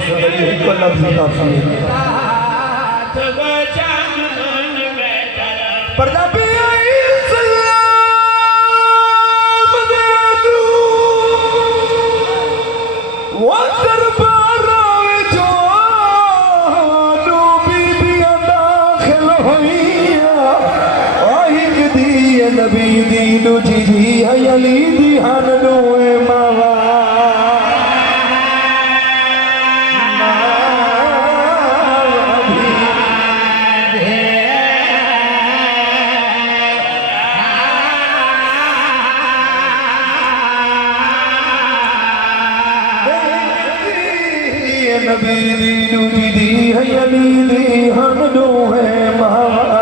वास्ते एक लफ्ज़ काफी है। पंजाबी आई सलाम दे दूं वो दरबार जो नू बीबियां दाखिल होइया एक दी नबी दी दूजी दी अली दी हन नू मावा नबी दी दूजी दी अली दी हन नू मावा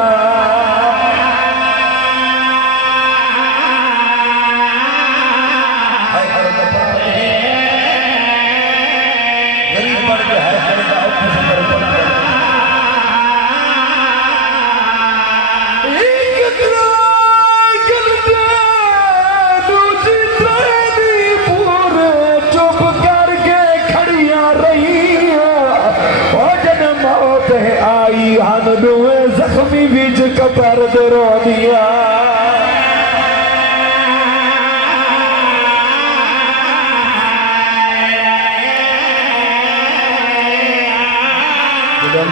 आई हन दुए जख्मी बीच कबर रो दिया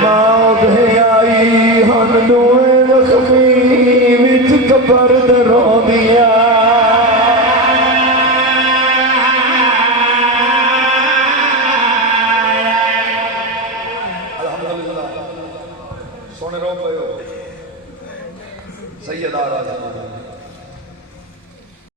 मौत है आई हन दुए जख्मी बीच कबर रो दिया सोने रो पे सैयदा